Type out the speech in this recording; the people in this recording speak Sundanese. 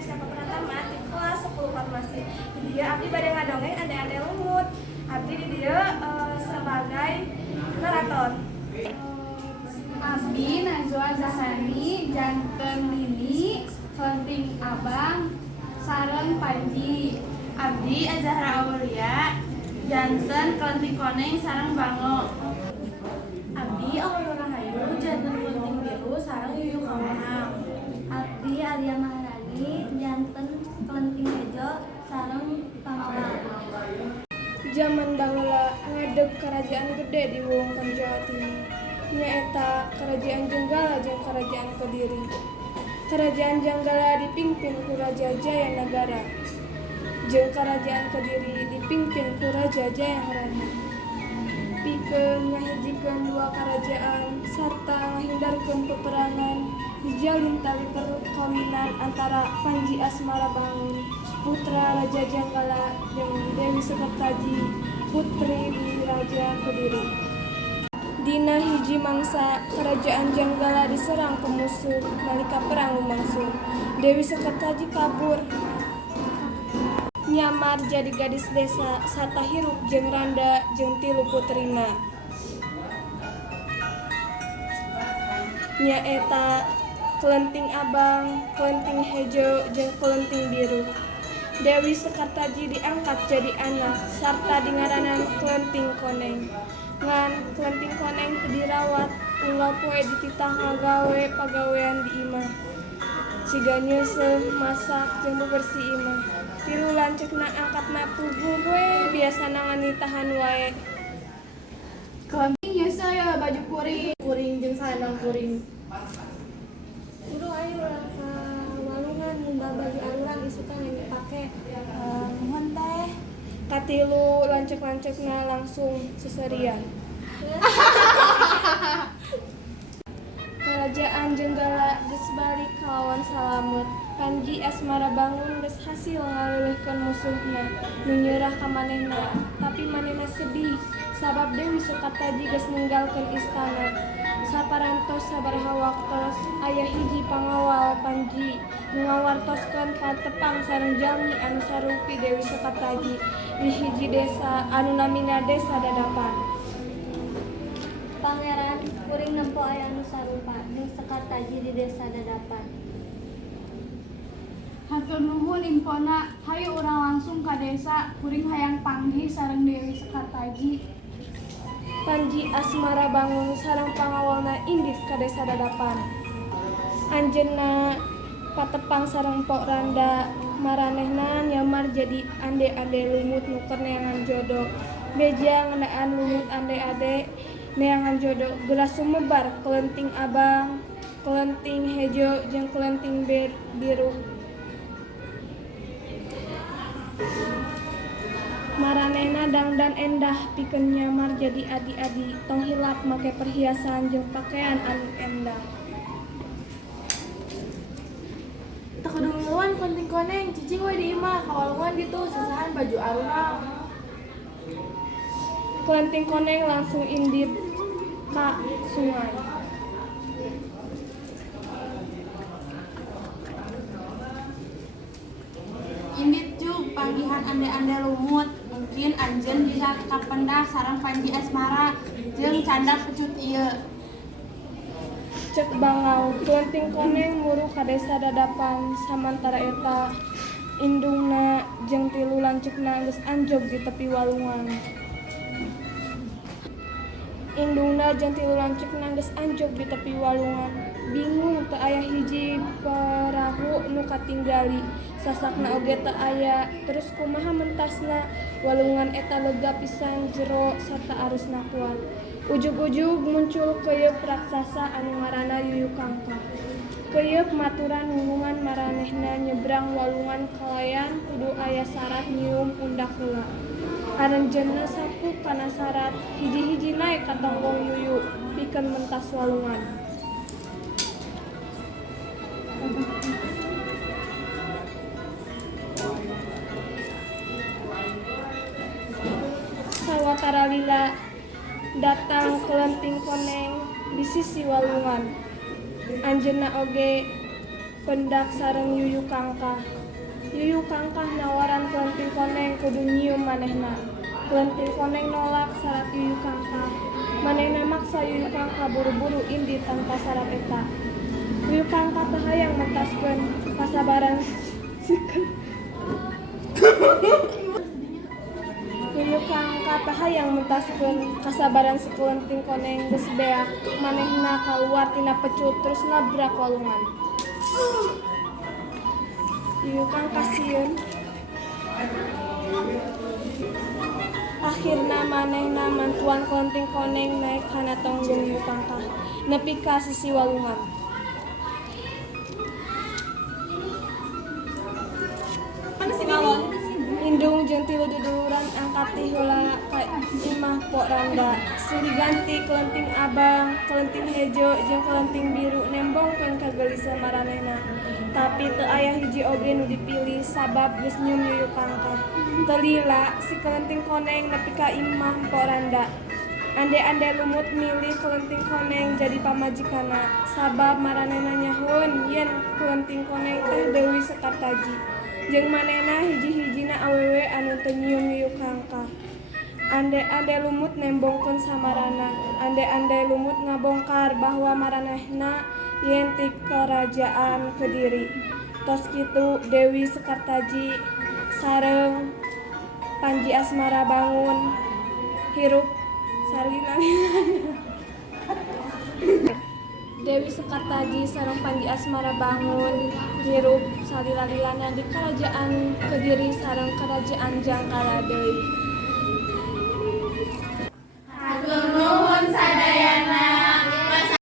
Siapa Pratama di kelas 10 farmasi. Di dia abdi bade ngadongeng ande-ande lumut. Abdi di dia sebagai narator. Abdi Najwa Zahani janten Lili Kelenting Abang sareng Panji. Abdi Azahra Aulia janten Kelenting Koneng sareng Bango. Abdi Aurora Rahayu janten Kelenting Biru sareng Yuyu Kamang. Abdi Alia Maharani janten Kelenting Hejo sareng Pangawal. Zaman baheula ngedeg kerajaan gede di wewengkon Jawa Timur. Nyaeta Kerajaan Jenggala jeung Kerajaan Kediri. Kerajaan Jenggala dipimpin ku Raja Jayanagara. Jeung Kerajaan Kediri dipimpin ku Raja Jayangrana. Pikeun ngahijikeun dua kerajaan sarta ngahindarkeun peperangan dijalin tali perkawinan antara Panji Asmarabangun, putra Raja Jenggala jeung Dewi Sekertaji, putri di Raja Kediri. Dina hiji mangsa kerajaan Jenggala diserang ku musuh nalika perang lumangsung. Dewi Sekertaji kabur nyamar jadi gadis desa sarta hirup jeung randa jeung 3 putrina. Nyaeta Kelenting Abang, Kelenting Hejo jeung Kelenting Biru. Dewi Sekertaji diangkat jadi anak sarta dingaranan Kelenting Koneng. Ngan Kelenting Koneng teu dirawat, unggal poe dititah ngagawe pagawean di imah. Siga nyeuseum, masak, jeung bebersih imah. Tilu lanceukna angkatna tubuh we biasana nganitahan wae. Kelenting nyeuseum ya baju kuring Jeung salanang kuring. Kudu aya urang ka walungan mun baju aluran isukan yang dipake. Mohon teh. Katilu lanceuk-lanceukna langsung seserian. Kerajaan Jenggala geus balik kalawan salamet. Panji Asmarabangun geus hasil ngaleuleurkeun musuhna nu nyeurah ka manehna, tapi manehna sedih sabab Dewi Sekertaji geus ninggalkeun istana. Saparantos sabaraha waktos aya hiji pangawal Panji nu ngawartoskeun patepang sareng jalmi anu sarupi Dewi Sekertaji di hiji desa anu namina Desa Dadapan. Pangeran kuring nempo aya anu sarupa jeung Sekertaji di Desa Dadapan. Hatur nuhun infona, hayu urang langsung ka desa kuring hayang panggih sareng Dewi Sekertaji. Panji Asmarabangun sareng pangawalna indit ka Desa Dadapan. Anjeunna patepang sareng Pok Randa, maranehna nyamar jadi ande-ande lumut nu keur neangan jodoh. Beja ngeunaan lumut ande-ade neangan jodoh geus sumebar Kelenting Abang, Kelenting Hejo jeung Kelenting Biru. Maranehna dangdan endah pikeun nyamar jadi adi-adi, tong hilap make perhiasan jeung pakaian anu endah. Teu kudu ngeuwan Kelenting Koneng, cicing we di imah kawalungan gitu sasahan baju arurang. Kelenting Koneng langsung indit ka sungai. Indit jug panggihan ande-ande lumut. Mungkin anjeun bisa kapendak sareng Panji Asmara jeung candak pecut ieu. Cek bangau, Kelenting Koneng muru ka Desa Dadapan. Samantara eta indungna jeung 3 lanceukna geus anjog di tepi walungan. Indungna jeung 3 lanceukna geus anjog di tepi walungan. Bingung teu aya hiji perahu nu katinggali. Sasakna oge teu aya. Terus kumaha mentasna? Walungan eta lega pisan jero sarta arusna kuat. Ujug-ujug muncul keuyeub raksasa anu ngaranna Yuyu Kangkah. Keuyeub maturan hubungan maranehna nyebrang walungan kalayan kudu aya syarat nyium pundak heula. Hareunjeunna sapu kana syarat hiji-hiji naek ka tonggong Yuyu pikeun mentas walungan. Sawatara lila datang Kelenting Koneng di sisi walungan. Anjeunna oge pendak sareng Yuyu Kangkah. Yuyu Kangkah nawaran Kelenting Koneng kudu nyium manehna. Kelenting Koneng nolak syarat Yuyu Kangkah. Manehna maksa Yuyu Kangkah buru-buru indi tanpa syarat eta. Yuyu Kangkah teu hayang mentaskeun kasabaran Yuyu Kangkah teu hayang mentaskeun kasabaran si Kelenting Koneng geus beak manehna kaluar tina pecut terus nabrak walungan. Yuyu Kangkah sieun. Akhirna manehna mantuan Kelenting Koneng naik kana tonggung Yuyu Kangkah nepi ka sisi walungan. Indung jeung tilu duduluran angkat ti heula ka imah Pok Rangga. Silih ganti Kelenting Abang, Kelenting Hejo jeung Kelenting Biru nembongkeun ka gelisah maranehna. Tapi teu aya hiji oge nu dipilih sabab geus nyium Yuyu Kangkah. Teu lila si Kelenting Koneng nepi ka imah Pok Randa. Ande-ande lumut milih Kelenting Koneng jadi pamajikanna sabab maranehna nyahun yen Kelenting Koneng teh Dewi Sekartaji. Jeung manehna hiji-hijina awewe anu teu nyium Yuyu Kangkah. Ande-ande lumut nembongkeun samarana. Ande-ande lumut ngabongkar bahwa maranehna yen ti Kerajaan Kediri. Tos kitu Dewi Sekartaji sareng Panji Asmara bangun hirup salina-lina. Dewi Sekartaji sareng Panji Asmara bangun hirup salila-lilana di Kerajaan Kediri sareng Kerajaan Jangkala deui.